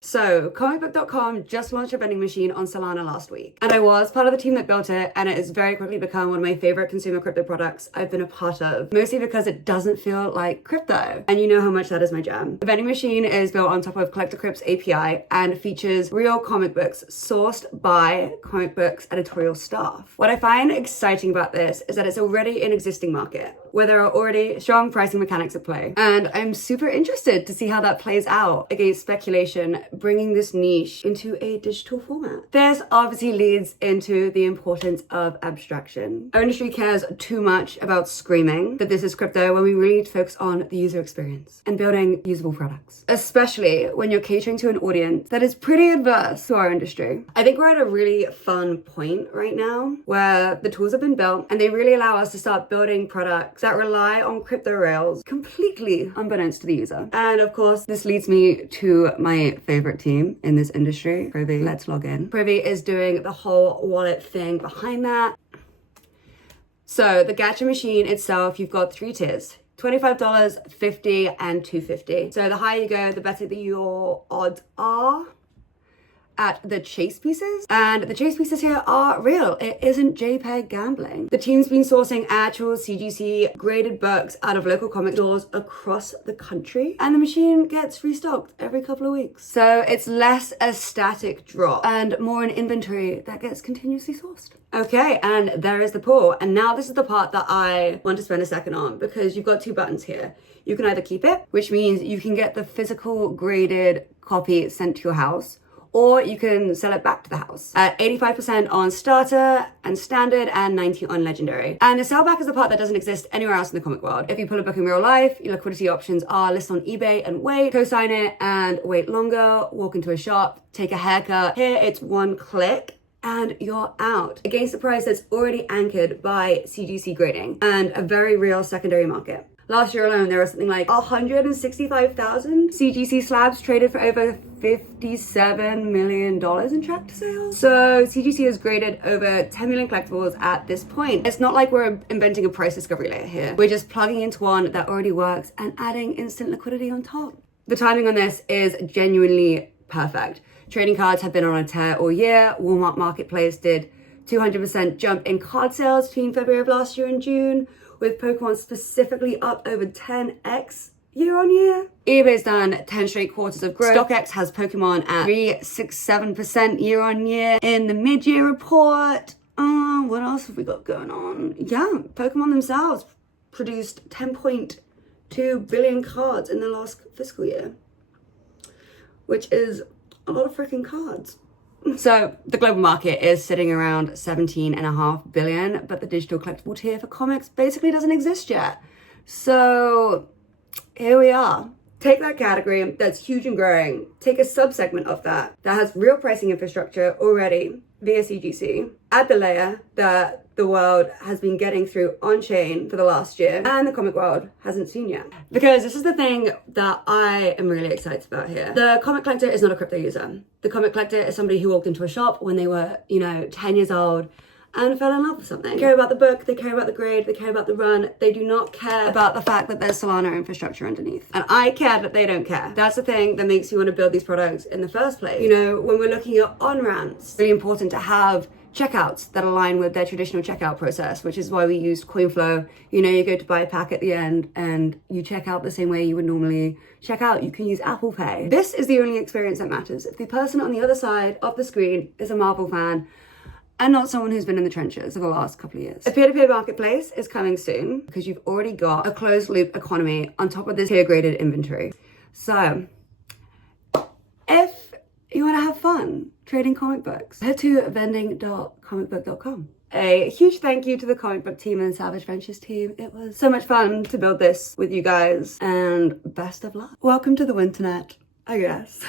So, comicbook.com just launched a vending machine on Solana last week, and I was part of the team that built it, and it has very quickly become one of my favorite consumer crypto products I've been a part of, mostly because it doesn't feel like crypto, and you know how much that is my jam. The vending machine is built on top of Collector Crypt's API and features real comic books sourced by comic books editorial staff. What I find exciting about this is that it's already an existing market, where there are already strong pricing mechanics at play, and I'm super interested to see how that plays out against speculation bringing this niche into a digital format. This obviously leads into the importance of abstraction. Our industry cares too much about screaming that this is crypto when we really need to focus on the user experience and building usable products, especially when you're catering to an audience that is pretty adverse to our industry. I think we're at a really fun point right now where the tools have been built and they really allow us to start building products that rely on crypto rails completely unbeknownst to the user. And of course, this leads me to my favorite team in this industry, Privy. Let's log in. Privy is doing the whole wallet thing behind that. So the gacha machine itself, you've got three tiers: $25, $50, and $250. So the higher you go, the better your odds are at the chase pieces. And the chase pieces here are real. It isn't JPEG gambling. The team's been sourcing actual CGC graded books out of local comic stores across the country, and the machine gets restocked every couple of weeks. So it's less a static drop and more an inventory that gets continuously sourced. Okay, and there is the pull. And now this is the part that I want to spend a second on, because you've got two buttons here. You can either keep it, which means you can get the physical graded copy sent to your house, or you can sell it back to the house at 85% on starter and standard and 90% on legendary. And the sell back is the part that doesn't exist anywhere else in the comic world. If you pull a book in real life, your liquidity options are list on eBay and wait, co-sign it and wait longer, walk into a shop, take a haircut. Here it's one click and you're out against a price that's already anchored by CGC grading and a very real secondary market. Last year alone, there was something like 165,000 CGC slabs traded for over $57 million in tracked sales. So CGC has graded over 10 million collectibles at this point. It's not like we're inventing a price discovery layer here. We're just plugging into one that already works and adding instant liquidity on top. The timing on this is genuinely perfect. Trading cards have been on a tear all year. Walmart Marketplace did 200% jump in card sales between February of last year and June, with Pokemon specifically up over 10x year on year. eBay's done 10 straight quarters of growth. StockX has Pokemon at 367% year on year in the mid-year report. What else have we got going on? Yeah, Pokemon themselves produced 10.2 billion cards in the last fiscal year, which is a lot of freaking cards. So the global market is sitting around 17.5 billion, but the digital collectible tier for comics basically doesn't exist yet. So here we are. Take that category that's huge and growing, take a subsegment of that has real pricing infrastructure already via CGC, add the layer that the world has been getting through on-chain for the last year and the comic world hasn't seen yet. Because this is the thing that I am really excited about here. The comic collector is not a crypto user. The comic collector is somebody who walked into a shop when they were, 10 years old and fell in love with something. They care about the book, they care about the grade, they care about the run. They do not care about the fact that there's Solana infrastructure underneath. And I care that they don't care. That's the thing that makes you want to build these products in the first place. When we're looking at on-ramps, it's really important to have checkouts that align with their traditional checkout process, which is why we used CoinFlow. You go to buy a pack at the end and you check out the same way you would normally check out. You can use Apple Pay. This is the only experience that matters. If the person on the other side of the screen is a Marvel fan and not someone who's been in the trenches for the last couple of years. A peer-to-peer marketplace is coming soon because you've already got a closed loop economy on top of this tier graded inventory. So if you want to have fun trading comic books, head to vending.comicbook.com. A huge thank you to the comic book team and Savage Ventures team. It was so much fun to build this with you guys, and best of luck. Welcome to the Winternet, I guess.